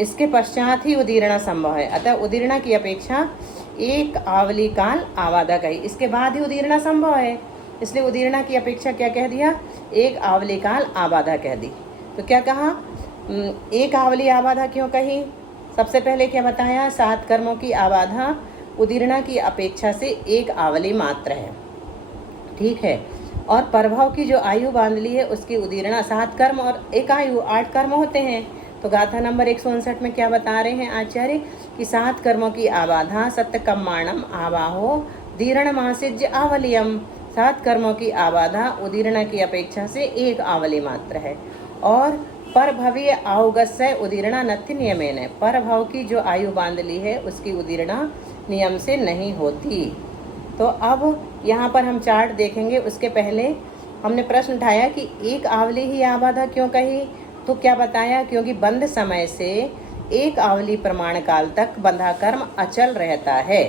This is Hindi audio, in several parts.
इसके पश्चात ही उदीरणा संभव है। अतः उदीरणा की अपेक्षा एक आवली काल आबादा कही, इसके बाद ही उदीरणा संभव है, इसलिए उदीरणा की अपेक्षा क्या कह दिया, एक आवली काल आबादा कह दी। तो क्या कहा, एक आवली आबादा क्यों कही, सबसे पहले क्या बताया, 7 कर्मों की आबादा उदीरणा की अपेक्षा से एक आवली मात्र है, ठीक है। और प्रभाव की जो आयु बांध ली है उसकी उदीरणा 7 कर्म और एक आयु 8 कर्म होते हैं। तो गाथा नंबर 159 में क्या बता रहे हैं आचार्य कि 7 कर्मों की आबाधा सत्य कम्माणम आवाहो दीर्ण मासिज्य आवलियम, 7 कर्मों की आबाधा उदीरणा की अपेक्षा से एक आवली मात्र है। और परभवीय आउगस्य उदीरणा नत्य नियमेन है, परभव की जो आयु बांध ली है उसकी उदीरणा नियम से नहीं होती। तो अब यहाँ पर हम चार्ट देखेंगे, उसके पहले हमने प्रश्न उठाया कि एक आवली ही आबादा क्यों कही, तो क्या बताया, क्योंकि बंध समय से एक आवली प्रमाण काल तक बंधा कर्म अचल रहता है,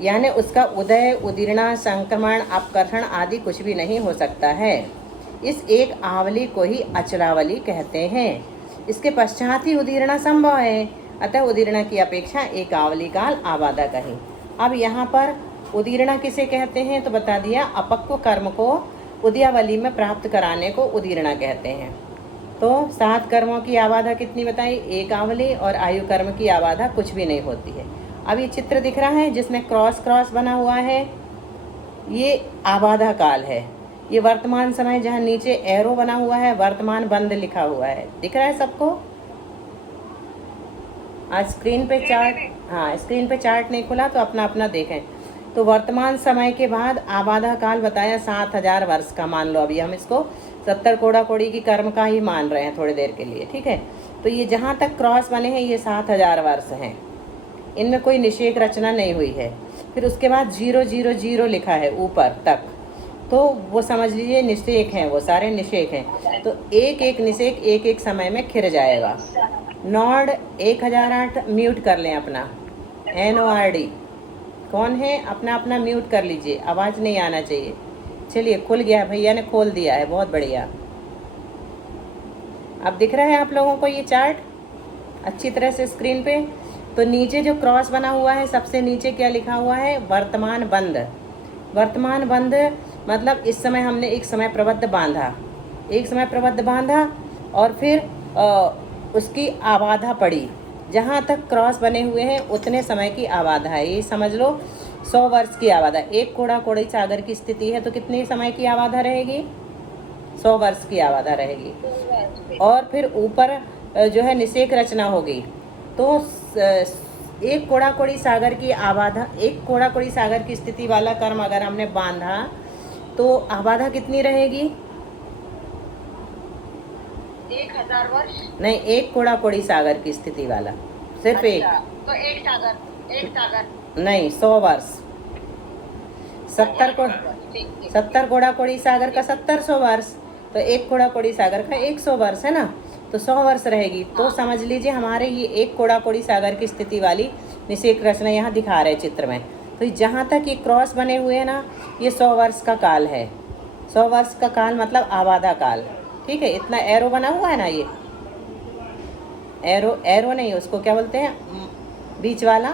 यानी उसका उदय उदीरणा संक्रमण अपकर्षण आदि कुछ भी नहीं हो सकता है। इस एक आवली को ही अचलावली कहते हैं। इसके पश्चात ही उदीरणा संभव है, अतः उदीरणा की अपेक्षा एक आवली काल आबादा कही। अब यहाँ पर उदीरणा किसे कहते हैं, तो बता दिया, अपक्व कर्म को उदयावली में प्राप्त कराने को उदीरणा कहते हैं। तो 7 कर्मों की आबाधा कितनी बताई, एक आवली, और आयु कर्म की आबाधा कुछ भी नहीं होती है। अब ये चित्र दिख रहा है जिसमें क्रॉस क्रॉस बना हुआ है, ये आबाधा काल है। ये वर्तमान समय, जहाँ नीचे एरो बना हुआ है वर्तमान बंद लिखा हुआ है, दिख रहा है सबको। आज स्क्रीन पे चार्ट, हाँ स्क्रीन पे चार्ट नहीं खुला तो अपना अपना देखें। तो वर्तमान समय के बाद आबाधा काल बताया 7000 वर्ष का मान लो, अभी हम इसको 70 कोड़ा कोड़ी की कर्म का ही मान रहे हैं थोड़ी देर के लिए, ठीक है। तो ये जहाँ तक क्रॉस बने हैं ये 7000 वर्ष हैं, इनमें कोई निषेक रचना नहीं हुई है। फिर उसके बाद 000 लिखा है ऊपर तक, तो वो समझ लीजिए निषेक हैं, वो सारे निषेक हैं। तो एक एक निषेक एक एक समय में खिर जाएगा। नॉर्ड 1008 म्यूट कर लें अपना, NORD कौन है, अपना अपना म्यूट कर लीजिए, आवाज़ नहीं आना चाहिए। चलिए खुल गया, भैया ने खोल दिया है, बहुत बढ़िया। अब दिख रहा है आप लोगों को ये चार्ट अच्छी तरह से स्क्रीन पे। तो नीचे जो क्रॉस बना हुआ है सबसे नीचे क्या लिखा हुआ है, वर्तमान बंध। वर्तमान बंध मतलब इस समय हमने एक समय प्रबद्ध बांधा, एक समय प्रबद्ध बांधा और फिर उसकी आबाधा पड़ी, जहाँ तक क्रॉस बने हुए हैं उतने समय की आबाधा है, ये समझ लो 100 वर्ष की आबाधा। एक कोड़ा कोड़ी सागर की स्थिति है तो कितने समय की आबाधा रहेगी, 100 वर्ष की आबाधा रहेगी। और फिर ऊपर जो है निषेक रचना होगी, तो एक कोड़ा कोड़ी सागर की आबाधा, एक कोड़ा कोड़ी सागर की स्थिति वाला कर्म अगर हमने बांधा तो आबाधा कितनी रहेगी, 1000 वर्ष नहीं, एक कोड़ा कोड़ी सागर की स्थिति वाला, सिर्फ एक, तो एक सागर नहीं 100 वर्ष। 70 कोड़ा कोड़ी सागर का 70-100 वर्ष, तो एक कोड़ा कोड़ी सागर का 100 वर्ष है ना, तो 100 वर्ष रहेगी। तो समझ लीजिए हमारे ये एक कोड़ा कोड़ी सागर की स्थिति वाली निषेक रचना यहाँ दिखा रहे चित्र में। तो जहाँ तक ये क्रॉस बने हुए हैं ना, ये 100 वर्ष का काल है। 100 वर्ष का काल मतलब आबादा काल, ठीक है। इतना एरो बना हुआ है ना, ये एरो नहीं, उसको क्या बोलते हैं, बीच वाला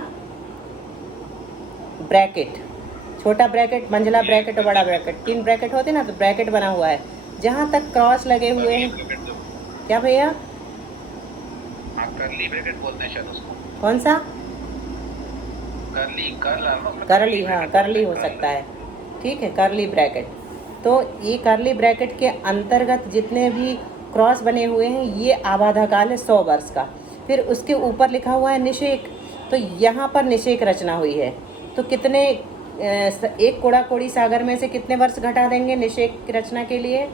ब्रैकेट, छोटा ब्रैकेट, मंझला ब्रैकेट और बड़ा ब्रैकेट, 3 ब्रैकेट होते ना, तो ब्रैकेट बना हुआ है। जहाँ तक क्रॉस लगे हुए हैं, क्या भैया, करली ब्रैकेट बोलते हैं शायद उसको, कौन सा, करली, हाँ करली हो सकता है, ठीक है, करली ब्रैकेट। तो ये करली ब्रैकेट के अंतर्गत जितने भी क्रॉस बने हुए हैं ये आबाधा काल है 100 वर्ष का। फिर उसके ऊपर लिखा हुआ है निषेक, तो यहाँ पर निषेक रचना हुई है, तो कितने, एक कोड़ा कोड़ी सागर में से कितने वर्ष घटा देंगे निषेक रचना के लिए,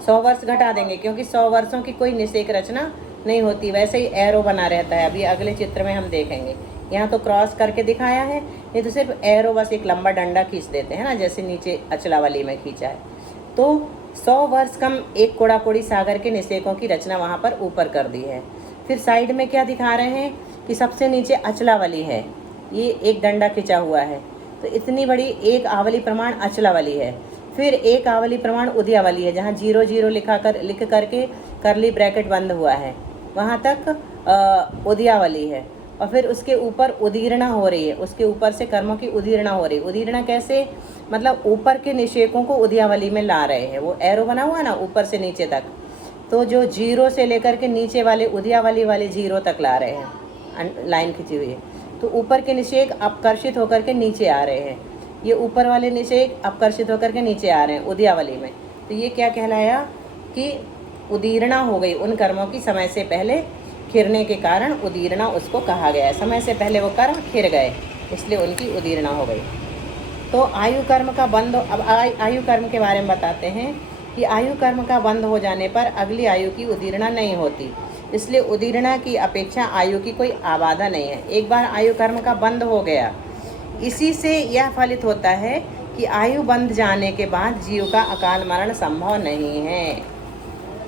100 वर्ष घटा देंगे, क्योंकि 100 वर्षों की कोई निषेक रचना नहीं होती। वैसे ही एरो बना रहता है, अभी अगले चित्र में हम देखेंगे। यहाँ तो क्रॉस करके दिखाया है, ये तो सिर्फ एरो, बस एक लंबा डंडा खींच देते हैं ना, जैसे नीचे अचलावली में खींचा है। तो 100 वर्ष कम एक कोड़ा कोड़ी सागर के निषेकों की रचना वहाँ पर ऊपर कर दी है। फिर साइड में क्या दिखा रहे हैं कि सबसे नीचे अचलावली है, ये एक डंडा खिंचा हुआ है, तो इतनी बड़ी एक आवली प्रमाण अचलावली है। फिर एक आवली प्रमाण उदयावली है, जहाँ 0 0 लिख करके करली ब्रैकेट बंद हुआ है, वहाँ तक उदयावली है। और फिर उसके ऊपर उदीर्णा हो रही है, उसके ऊपर से कर्मों की उदीर्णा हो रही है। उदीर्णा कैसे, मतलब ऊपर के निषेकों को उदयावली में ला रहे हैं। वो एरो बना हुआ है ना ऊपर से नीचे तक, तो जो 0 से लेकर के नीचे वाले उदयावली वाले 0 तक ला रहे हैं, लाइन खींची हुई है। तो ऊपर के निषेक अपकर्षित होकर के नीचे आ रहे हैं, ये ऊपर वाले निषेक अपकर्षित होकर के नीचे आ रहे हैं उदयावली में। तो ये क्या कहलाया कि उदीर्णा हो गई उन कर्मों की समय से पहले खिरने के कारण उदीर्णा उसको कहा गया है। समय से पहले वो कर्म खिर गए, इसलिए उनकी उदीर्णा हो गई। तो आयु कर्म का बंद, अब आयु कर्म के बारे में बताते हैं कि आयु कर्म का बंद हो जाने पर अगली आयु की उदीर्णा नहीं होती, इसलिए उदीर्णा की अपेक्षा आयु की कोई आबादा नहीं है। एक बार आयु कर्म का बंद हो गया, इसी से यह फलित होता है कि आयु बंध जाने के बाद जीव का अकाल मरण संभव नहीं है।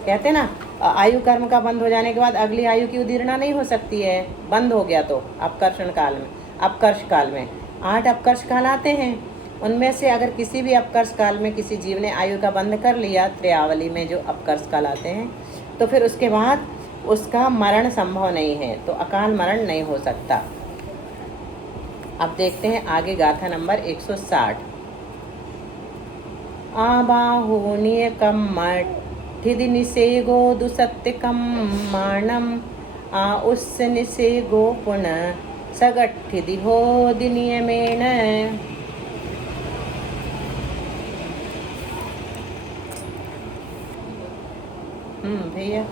कहते हैं ना, आयु कर्म का बंद हो जाने के बाद अगली आयु की उदीर्णा नहीं हो सकती है, बंद हो गया तो अपकर्ष काल में 8 अपकर्ष काल आते हैं। उनमें से अगर किसी भी अपकर्ष काल में किसी जीव ने आयु का बंध कर लिया, त्रयावली में जो अपकर्ष काल आते हैं, तो फिर उसके बाद उसका मरण संभव नहीं है, तो अकाल मरण नहीं हो सकता। अब देखते हैं आगे गाथा नंबर 160। आबाहुनियकम मठिदि निसेगो दुसत्यकम माणम आ उस निसेगो पुनः सगठिदि हो दिनियमेन। भैया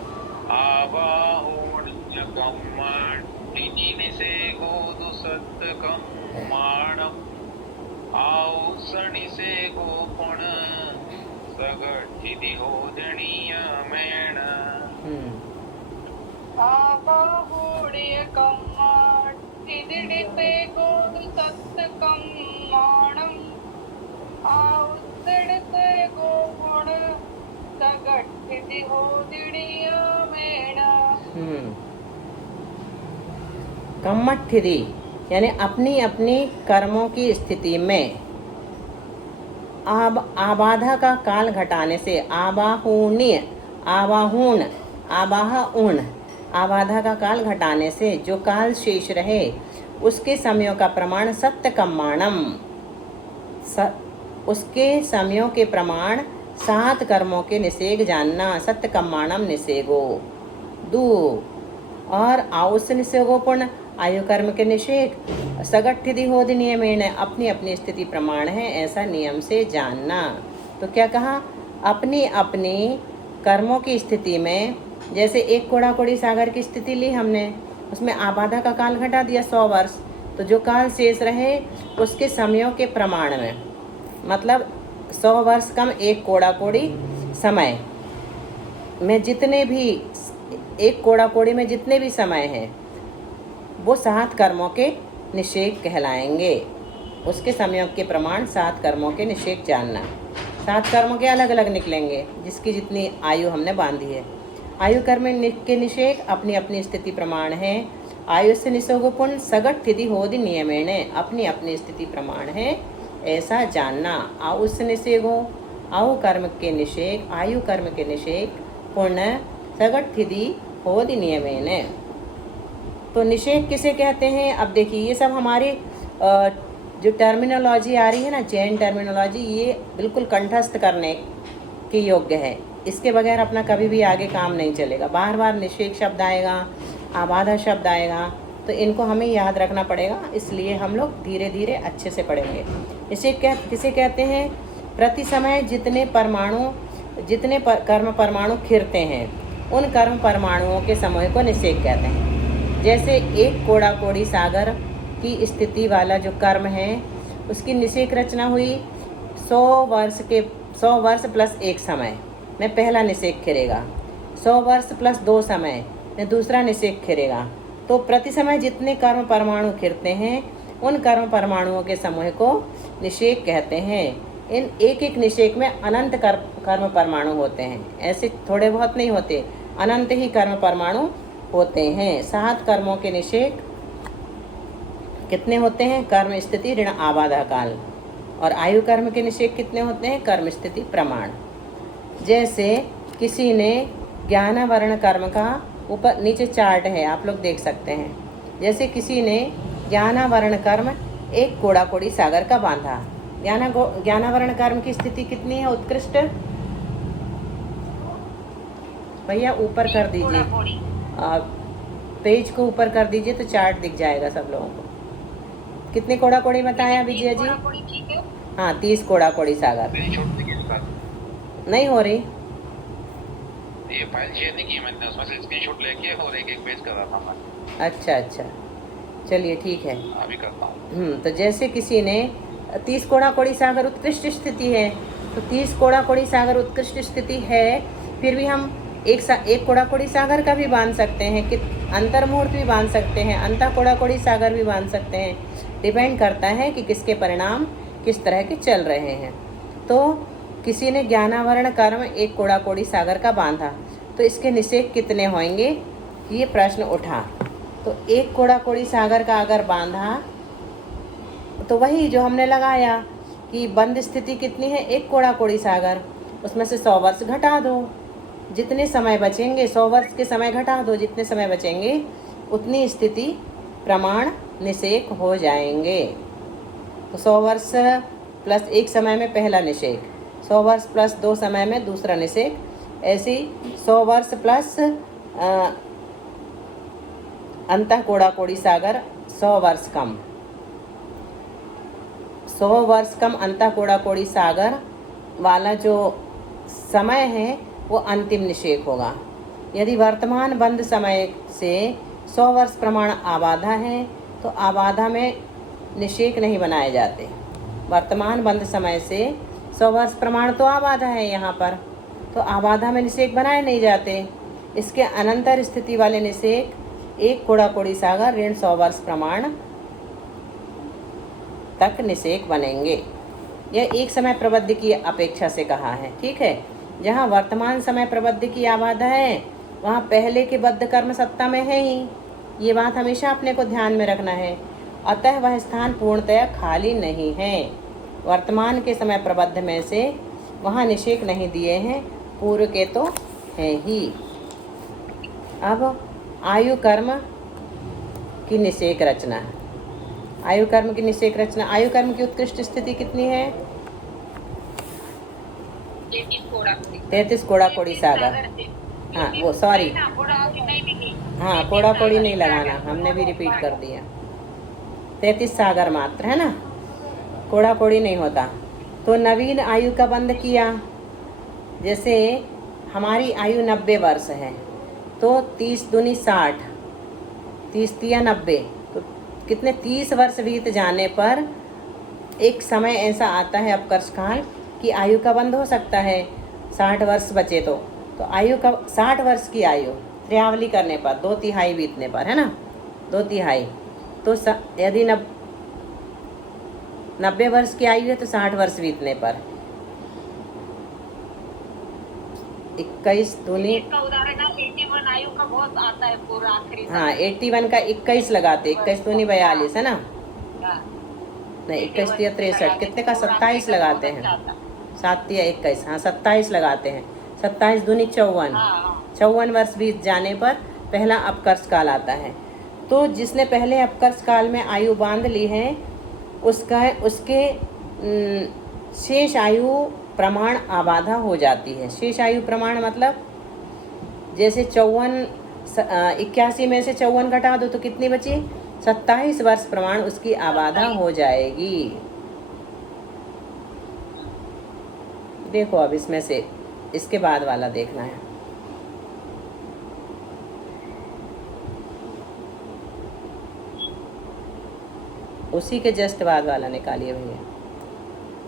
कम्मठिदि यानी अपनी अपनी कर्मों की स्थिति में आबाधा का काल घटाने से, आबाधा का काल घटाने से जो काल शेष रहे उसके समयों का प्रमाण सत्यकम्माणम, उसके समयों के प्रमाण 7 कर्मों के निषेक जानना। सत्यकम्माणम निषेगो दू और आउस निषेगो पुण्य आयु कर्म के निषेक सगठिदि होदि नियमेन, अपनी अपनी स्थिति प्रमाण है ऐसा नियम से जानना। तो क्या कहा, अपनी अपनी कर्मों की स्थिति में, जैसे एक कोड़ा कोड़ी सागर की स्थिति ली हमने, उसमें आबाधा का काल घटा दिया 100 वर्ष, तो जो काल शेष रहे उसके समयों के प्रमाण में, मतलब 100 वर्ष कम एक कोड़ा कोड़ी समय में जितने भी, एक कोड़ा कोड़ी में जितने भी समय हैं वो 7 कर्मों के निषेक कहलाएंगे। उसके समयों के प्रमाण 7 कर्मों के निषेक जानना। 7 कर्मों के अलग अलग निकलेंगे जिसकी जितनी आयु हमने बांधी है। आयु कर्म के निषेक अपनी अपनी स्थिति प्रमाण है। आयु से निषेगो पुण्य सगठिदि होदि नियमेन, अपनी अपनी स्थिति प्रमाण है ऐसा जानना। आयु से निषेगो, आयु कर्म के निषेक, आयु कर्म के निषेक पुण्य सगठिदि होदि नियमेन। तो निषेक किसे कहते हैं? अब देखिए ये सब हमारी जो टर्मिनोलॉजी आ रही है ना, जैन टर्मिनोलॉजी, ये बिल्कुल कंठस्थ करने के योग्य है। इसके बगैर अपना कभी भी आगे काम नहीं चलेगा। बार बार निषेक शब्द आएगा, आबाधा शब्द आएगा, तो इनको हमें याद रखना पड़ेगा। इसलिए हम लोग धीरे धीरे अच्छे से पढ़ेंगे। निषेक किसे कहते हैं? प्रति समय जितने कर्म परमाणु खिरते हैं उन कर्म परमाणुओं के समूह को निषेक कहते हैं। जैसे एक कोड़ा कोड़ी सागर की स्थिति वाला जो कर्म है उसकी निषेक रचना हुई 100 वर्ष प्लस 1 समय में पहला निषेक खिरेगा, 100 वर्ष प्लस 2 समय में दूसरा निषेक खिरेगा। तो प्रति समय जितने कर्म परमाणु खिरते हैं उन कर्म परमाणुओं के समूह को निषेक कहते हैं। इन एक एक निषेक में अनंत कर्म परमाणु होते हैं, ऐसे थोड़े बहुत नहीं होते, अनंत ही कर्म परमाणु होते हैं। 7 कर्मों के निषेक कितने होते हैं? कर्म स्थिति ऋण आबाधा काल और आयु कर्म के निषेक कितने होते हैं? कर्म स्थिति प्रमाण। जैसे किसी ने ज्ञानावरण कर्म का, ऊपर नीचे चार्ट है आप लोग देख सकते हैं, जैसे किसी ने ज्ञानावरण कर्म एक कोड़ा कोड़ी सागर का बांधा। ज्ञानावरण कर्म की स्थिति कितनी है? उत्कृष्ट। भैया ऊपर कर दीजिए, पेज को ऊपर कर दीजिए तो चार्ट दिख जाएगा सब लोगों को। कितने कोड़ा कोड़ी बताया विजय जी? हाँ 30 कोड़ा कोड़ी सागर। नहीं हो रही ये फाइल शेयर नहीं की मैंने, उसमें से स्क्रीनशॉट लेके और एक एक पेज कर रहा था मैं। अच्छा, चलिए ठीक है, अभी करता हूँ। तो जैसे किसी ने 30 कोड़ा कोड़ी सागर उत्कृष्ट स्थिति है, तो 30 कोड़ा कोड़ी सागर उत्कृष्ट स्थिति है, फिर भी हम एक कोड़ा कोड़ी सागर का भी बांध सकते हैं, कि अंतर्मुहूर्त भी बांध सकते हैं, अंतः कोड़ा कोड़ी सागर भी बांध सकते हैं। डिपेंड करता है कि किसके परिणाम किस तरह के चल रहे हैं। तो किसी ने ज्ञानावरण कर्म एक कोड़ा कोड़ी सागर का बांधा, तो इसके निषेक कितने होंगे? ये प्रश्न उठा। तो एक कोड़ा कोड़ी सागर का अगर बांधा तो वही जो हमने लगाया कि बंद स्थिति कितनी है? एक कोड़ा कोड़ी सागर, उसमें से 100 वर्ष घटा दो, जितने समय बचेंगे 100 वर्ष के समय घटा दो, जितने समय बचेंगे उतनी स्थिति प्रमाण निषेक हो जाएंगे। तो 100 वर्ष प्लस एक समय में पहला निषेक, 100 वर्ष प्लस 2 समय में दूसरा निषेक, ऐसी 100 वर्ष प्लस अंतः कोड़ा कोड़ी सागर 100 वर्ष कम, 100 वर्ष कम अंतः कोड़ा कोड़ी सागर वाला जो समय है वो अंतिम निषेक होगा। यदि वर्तमान बंद समय से 100 वर्ष प्रमाण आबाधा है तो आबाधा में निषेक नहीं बनाए जाते। वर्तमान बंद समय से 100 वर्ष प्रमाण तो आबाधा है यहाँ पर, तो आबाधा में निषेक बनाए नहीं जाते। इसके अनंतर स्थिति वाले निषेक एक कोड़ा कोड़ी सागर ऋण 100 वर्ष प्रमाण तक निषेक बनेंगे। यह एक समय प्रबद्ध की अपेक्षा से कहा है, ठीक है। जहाँ वर्तमान समय प्रबद्ध की आबाधा है वहाँ पहले के बद्ध कर्म सत्ता में है ही, ये बात हमेशा अपने को ध्यान में रखना है। अतः वह स्थान पूर्णतया खाली नहीं है। वर्तमान के समय प्रबद्ध में से वहाँ निषेक नहीं दिए हैं, पूर्व के तो हैं ही। अब आयु कर्म की निषेक रचना, आयु कर्म की निषेक रचना। आयु कर्म की उत्कृष्ट स्थिति कितनी है? 33 कोड़ा कोड़ी सागर। हाँ वो सॉरी, हाँ कोड़ा कोड़ी नहीं लगाना, हमने भी रिपीट कर दिया। 33 सागर मात्र है ना, कोड़ा कोड़ी नहीं होता। तो नवीन आयु का बंध किया, जैसे हमारी आयु 90 वर्ष है तो 30 दूनी 60, 30 तिया 90, तो कितने 30 वर्ष बीत जाने पर एक समय ऐसा आता है अपकर्ष काल कि आयु का बंध हो सकता है। 60 वर्ष बचे तो आयु का 60 वर्ष की आयु त्रियावली करने पर 2/3 बीतने पर, है ना, 2/3, तो यदि 90 वर्ष की आयु है तो 60 वर्ष बीतने पर 21 दूनी, उदाहरण 81 आयु का बहुत आता है पूरा आखिरी। हाँ 81 का 21 लगाते, 21 दूनी 42 है ना, नहीं 21 तिया 63, कितने का 27 लगाते हैं, 7 तिया 21, हाँ 27 लगाते हैं, 27 दूनी 54, 54 वर्ष बीत जाने पर पहला अपकर्ष काल आता है। तो जिसने पहले अपकर्ष काल में आयु बांध ली है उसके शेष आयु प्रमाण आबाधा हो जाती है। शेष आयु प्रमाण मतलब जैसे 81 में से 54 घटा दो तो कितनी बची? 27 वर्ष प्रमाण उसकी आबाधा हो जाएगी। देखो अब इसमें से इसके बाद वाला देखना है। उसी के जस्ट बाद वाला निकालिए भैया।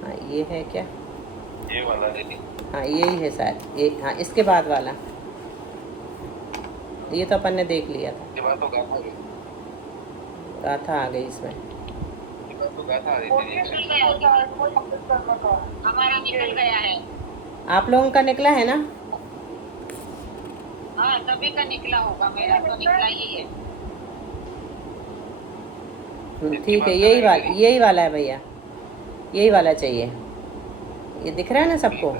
हाँ ये है क्या? ये वाला दीदी, हाँ यही है शायद, ये हाँ इसके बाद वाला, ये तो अपन ने देख लिया था। ये बात तो गाथा आ गई इसमें। ये बात तो गाथा आ रही थी। हमारा निकल गया है। आप लोगों का निकला है ना? हाँ सभी का निकला होगा, मेरा तो निकला ही है। ठीक है, यही वाला है भैया। यही वाला चाहिए, ये दिख रहा है ना सबको।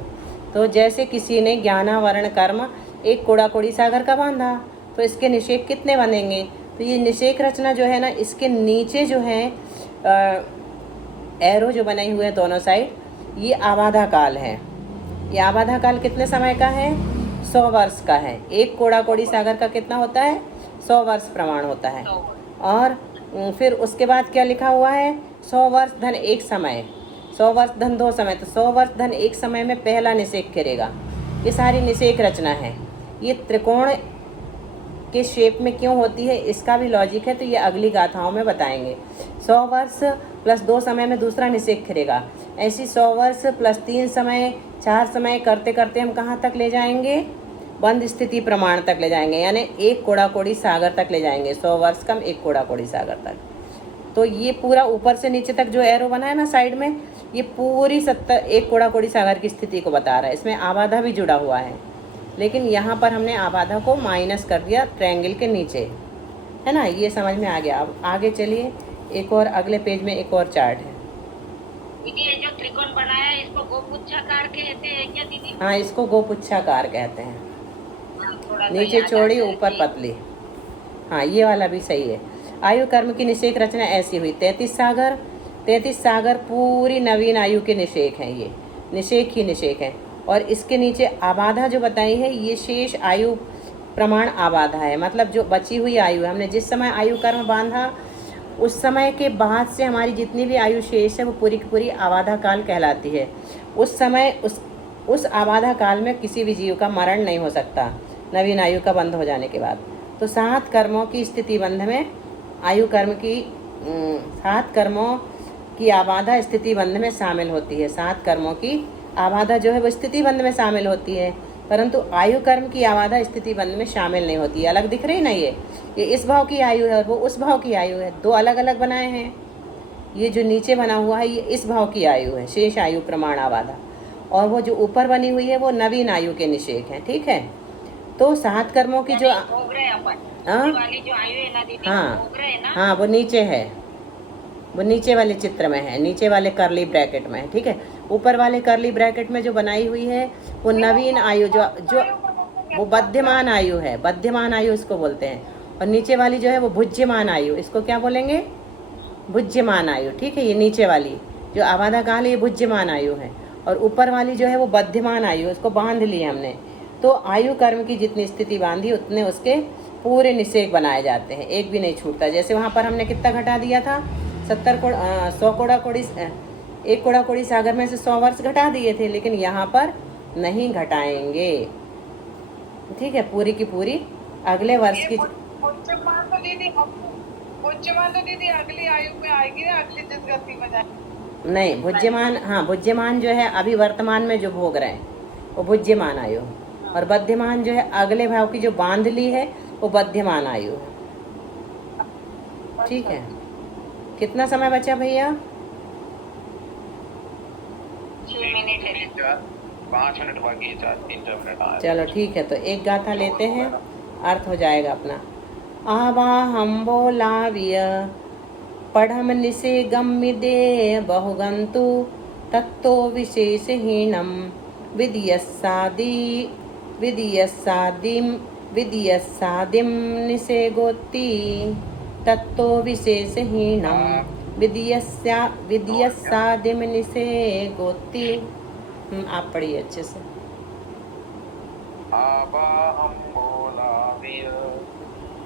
तो जैसे किसी ने ज्ञानावरण कर्म एक कोड़ा कोड़ी सागर का बांधा, तो इसके निषेक कितने बनेंगे? तो ये निषेक रचना जो है ना, इसके नीचे जो है एरो जो बनाए हुए हैं दोनों साइड, ये आबाधा काल है। ये आबाधा काल कितने समय का है? 100 वर्ष का है। एक कोड़ा कोड़ी सागर का कितना होता है? 100 वर्ष प्रमाण होता है। और फिर उसके बाद क्या लिखा हुआ है? 100 वर्ष धन एक समय, 100 वर्ष धन 2 समय। तो 100 वर्ष धन एक समय में पहला निषेक करेगा। ये सारी निषेक रचना है। ये त्रिकोण के शेप में क्यों होती है, इसका भी लॉजिक है, तो ये अगली गाथाओं में बताएंगे। 100 वर्ष प्लस 2 समय में दूसरा निषेक करेगा। ऐसी 100 वर्ष प्लस 3 समय 4 समय करते करते हम कहाँ तक ले जाएंगे? बंद स्थिति प्रमाण तक ले जाएंगे, यानी एक कोड़ा कोड़ी सागर तक ले जाएंगे। 100 वर्ष कम एक कोड़ा कोड़ी सागर तक। तो ये पूरा ऊपर से नीचे तक जो एरो बना है ना साइड में, ये पूरी 70 एक कोड़ा कोड़ी सागर की स्थिति को बता रहा है। इसमें आबाधा भी जुड़ा हुआ है, लेकिन यहाँ पर हमने आबाधा को माइनस कर दिया ट्रायंगल के नीचे, है ना। ये समझ में आ गया। अब आगे चलिए, एक और अगले पेज में एक और चार्ट है। दीदी ये जो त्रिकोण बनाया है इसको गोपुच्छाकार कहते हैं क्या दीदी? हाँ, इसको गोपुच्छाकार कहते हैं। थोड़ा सा नीचे याद चौड़ी आ ऊपर जाए। पतली। हाँ, ये वाला भी सही है। आयु कर्म की निषेक रचना ऐसी हुई। 33 सागर, 33 सागर पूरी नवीन आयु के निषेक हैं। ये निषेक ही निषेक है। और इसके नीचे आबाधा जो बताई है, ये शेष आयु प्रमाण आबाधा है। मतलब जो बची हुई आयु है, हमने जिस समय आयु कर्म बांधा उस समय के बाद से हमारी जितनी भी आयु शेष है वो पूरी की पूरी आबाधा काल कहलाती है। उस समय उस आबाधा काल में किसी भी जीव का मरण नहीं हो सकता नवीन आयु का बंध हो जाने के बाद। तो 7 कर्मों की स्थिति बंध में आयु कर्म की 7 कर्मों की आबाधा स्थिति बंध में शामिल होती है। 7 कर्मों की आबाधा जो है वो स्थिति बंध में शामिल होती है, परंतु आयु कर्म की आबाधा स्थिति बंध में शामिल नहीं होती है। अलग दिख रही ना, ये इस भाव की आयु है और वो उस भाव की आयु है। 2 अलग अलग बनाए हैं। ये जो नीचे बना हुआ है ये इस भाव की आयु है, शेष आयु प्रमाण आबाधा, और वो जो ऊपर बनी हुई है वो नवीन आयु के निषेक है। ठीक है। तो 7 कर्मों की जो भोग रहे अपन, हाँ? ये वाली जो आयु है ना दीदी, हाँ भोग रहे हैं ना? हाँ, वो नीचे है, वो नीचे वाले चित्र में है, नीचे वाले करली ब्रैकेट में है। ठीक है। ऊपर वाले करली ब्रैकेट में जो बनाई हुई है वो नवीन आयु जो वो बध्यमान आयु है, बध्यमान आयु इसको बोलते हैं। और नीचे वाली जो है वो भुज्यमान आयु, इसको क्या बोलेंगे? भुज्यमान आयु। ठीक है। ये नीचे वाली जो आबाधा काल है ये भुज्यमान आयु है, और ऊपर वाली जो है वो बध्यमान आयु, इसको बांध लिए हमने। तो आयु कर्म की जितनी स्थिति बांधी उतने उसके पूरे निषेक बनाए जाते हैं, एक भी नहीं छूटता। जैसे वहाँ पर हमने कितना घटा दिया था? 100 कोड़ा कोड़ी, एक कोड़ा कोड़ी सागर में से 100 वर्ष घटा दिए थे, लेकिन यहाँ पर नहीं घटाएंगे। ठीक है। पूरी की पूरी अगले वर्ष की भुज्यमान तो दीदी अगली आयु में आएगी ना, अगली जिस गति में जाएगी। नहीं, भुज्यमान, हाँ भुज्यमान जो है अभी वर्तमान में जो भोग रहे हैं वो भुज्यमान आयु, और बध्यमान जो है अगले भाव की जो बांध ली है वो बध्यमान आयु है। ठीक है। कितना समय बचा भैया? 6 मिनट है। 5 मिनट बाकी है, 3-4 मिनट। चलो ठीक है। तो एक गाथा लेते हैं, अर्थ हो जाएगा अपना। आवाहम बोलाविय पढ़म निसे गम्मिदे बहुगंतु तत्तो विशेषहीनम विदियस्सादिम निसे गोत्ती तत्तो विशेषहीनम विदियस्सादिम निसे गोत्ती। आप पढ़िए अच्छे से। आवाहम बोलाविय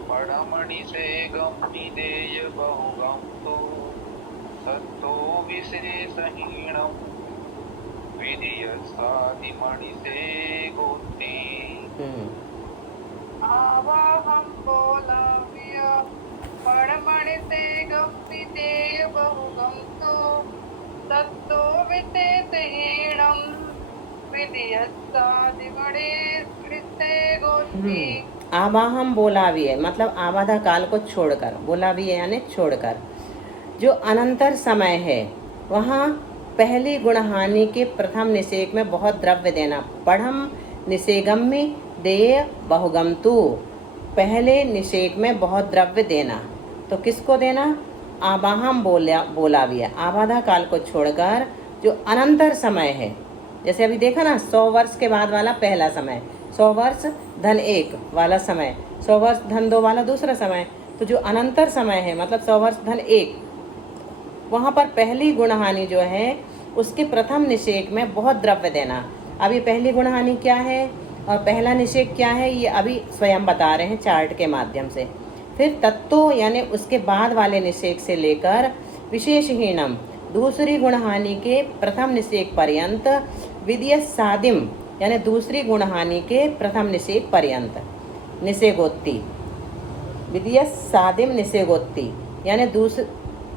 पड़मणि से गम्मिदेय बहुगंतु सत्तो विशेषहीणं विधियस्सादिमणि से गोत्ती। आवाहम बोलाविय पड़मणि से गम्मिदेय बहुगंतु तत्तो विशेषहीणं विधियस्सादिमणि से गोत्ती। आवाहम बोलाविय मतलब आबाधा काल को छोड़कर, बोलाविय यानी छोड़कर। जो अनंतर समय है वहाँ पहली गुणहानि के प्रथम निषेक में बहुत द्रव्य देना। पढ़म निषेगम्य देय बहुगमतु, पहले निषेक में बहुत द्रव्य देना। तो किसको देना? आबाहम बोला भी है। आबादा काल को छोड़कर जो अनंतर समय है, जैसे अभी देखा ना 100 वर्ष के बाद वाला पहला समय, 100 वर्ष धन 1 वाला समय, 100 वर्ष धन 2 वाला दूसरा समय, तो जो अनंतर समय है मतलब 100 वर्ष धन 1, वहाँ पर पहली गुणहानि जो है उसके प्रथम निषेक में बहुत द्रव्य देना। अभी पहली गुणहानि क्या है और पहला निषेक क्या है ये अभी स्वयं बता रहे हैं चार्ट के माध्यम से। फिर तत्तो यानी उसके बाद वाले निषेक से लेकर विशेषहीनम दूसरी गुणहानि के प्रथम निषेक पर्यंत, विद्य सादिम यानी दूसरी गुणहानि के प्रथम निषेक पर्यंत, निषेगोत्ती, विद्य सादिम निषेगोत्ती यानी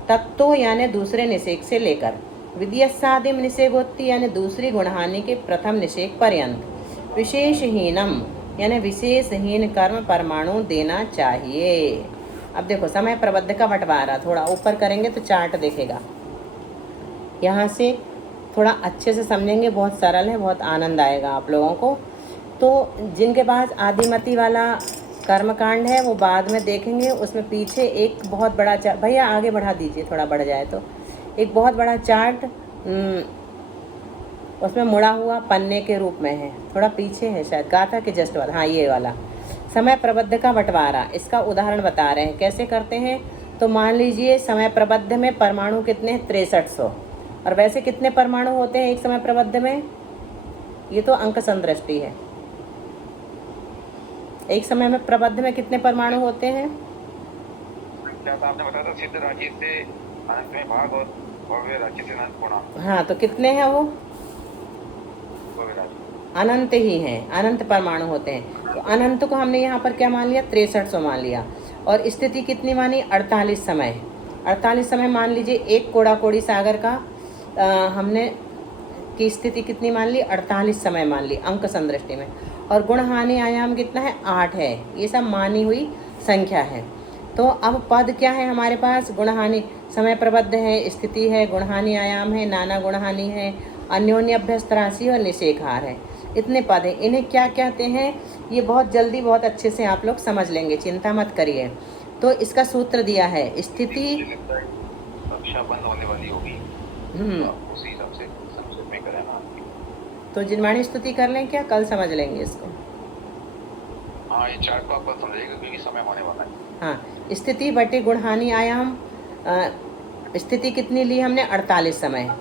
तत्तो यानी दूसरे निषेक से लेकर, विद्य सादिम निषेगोत्ती यानी दूसरी गुणहानि के प्रथम निषेक पर्यंत, विशेषहीनम यानी विशेषहीन कर्म परमाणु देना चाहिए। अब देखो समय प्रबद्ध का बंटवारा थोड़ा ऊपर करेंगे तो चार्ट देखेगा, यहाँ से थोड़ा अच्छे से समझेंगे, बहुत सरल है, बहुत आनंद आएगा आप लोगों को। तो जिनके पास आदिमति वाला कर्मकांड है वो बाद में देखेंगे, उसमें पीछे एक बहुत बड़ा चार्ट, भैया आगे बढ़ा दीजिए थोड़ा बढ़ जाए तो, एक बहुत बड़ा चार्ट उसमें मुड़ा हुआ पन्ने के रूप में है, थोड़ा पीछे है शायद, गाथा के जस्ट बाद, हाँ ये वाला समय प्रबद्ध का बंटवारा। इसका उदाहरण बता रहे हैं कैसे करते हैं। तो मान लीजिए समय प्रबद्ध में परमाणु कितने हैं 6300, और वैसे कितने परमाणु होते हैं एक समय प्रबद्ध में, ये तो अंक संदृष्टि है। एक समय में प्रबद्ध में कितने परमाणु होते हैं? क्या आपने बताया था सिद्ध राशि से अनंत में भाग और भव्य राशि से अनंत गुणा। हाँ तो कितने हैं वो? अनंत ही हैं, अनंत परमाणु होते हैं। तो अनंत को हमने यहाँ पर क्या मान लिया 6300 मान लिया, और स्थिति कितनी मानी 48 समय। 48 समय मान लीजिए एक कोड़ा कोड़ी सागर का हमने की स्थिति कितनी मान ली 48 समय मान ली अंक संदृष्टि में, और गुणहानि आयाम कितना है 8 है। ये सब मानी हुई संख्या है। तो अब पद क्या है हमारे पास? गुणहानि समय प्रबद्ध है, स्थिति है, गुणहानि आयाम है, नाना गुणहानि है, अन्योन्य अभ्यस्त राशि और निषेकहार है। इतने पद हैं। इन्हें क्या कहते हैं ये बहुत जल्दी बहुत अच्छे से आप लोग समझ लेंगे, चिंता मत करिए। तो इसका सूत्र दिया है स्थिति, कक्षा बंद होने वाली होगी उसी हिसाब से संक्षेप में करें ना। तो जिनवाणी स्तुति कर लें क्या? कल समझ लेंगे इसको। हाँ ये चार्ट को आप कल समझेगा क्योंकि समय होने वाला है। हाँ स्थिति बटे गुणहानि आयाम, स्थिति कितनी ली हमने 48 समय,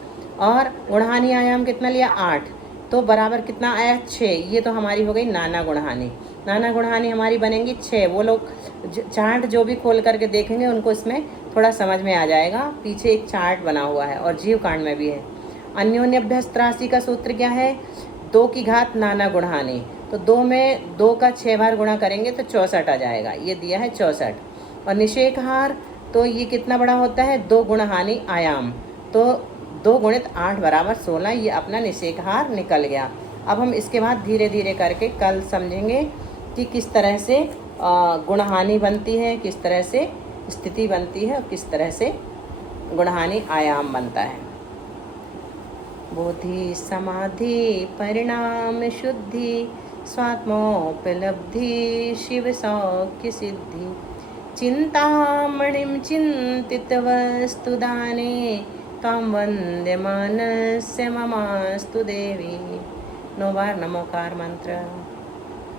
और गुणहानि आयाम कितना लिया 8, तो बराबर कितना आया 6। ये तो हमारी हो गई नाना गुणहानि। नाना गुणहानि हमारी बनेंगी 6। वो लोग चार्ट जो भी खोल करके देखेंगे उनको इसमें थोड़ा समझ में आ जाएगा। पीछे एक चार्ट बना हुआ है और जीव कांड में भी है। अन्योन्य अभ्यस्त राशि का सूत्र क्या है? 2 की घात नाना गुणहानि। तो 2 में 2 का 6 बार गुणा करेंगे तो 64 आ जाएगा। ये दिया है 64। और निषेकहार तो ये कितना बड़ा होता है 2 गुणहानि आयाम, तो 2 गुणित 8 बराबर 16। ये अपना निषेकहार निकल गया। अब हम इसके बाद धीरे धीरे करके कल समझेंगे कि किस तरह से गुणहानि बनती है, किस तरह से स्थिति बनती है और किस तरह से गुणहानि आयाम बनता है। बोधि समाधि परिणाम शुद्धि स्वात्मोपलब्धि शिव सौख्य सिद्धि चिंतामणिं चिंतित वस्तु दाने तां वंद्यमानस्य ममास्तु देवी। 9 बार नमोकार मंत्र।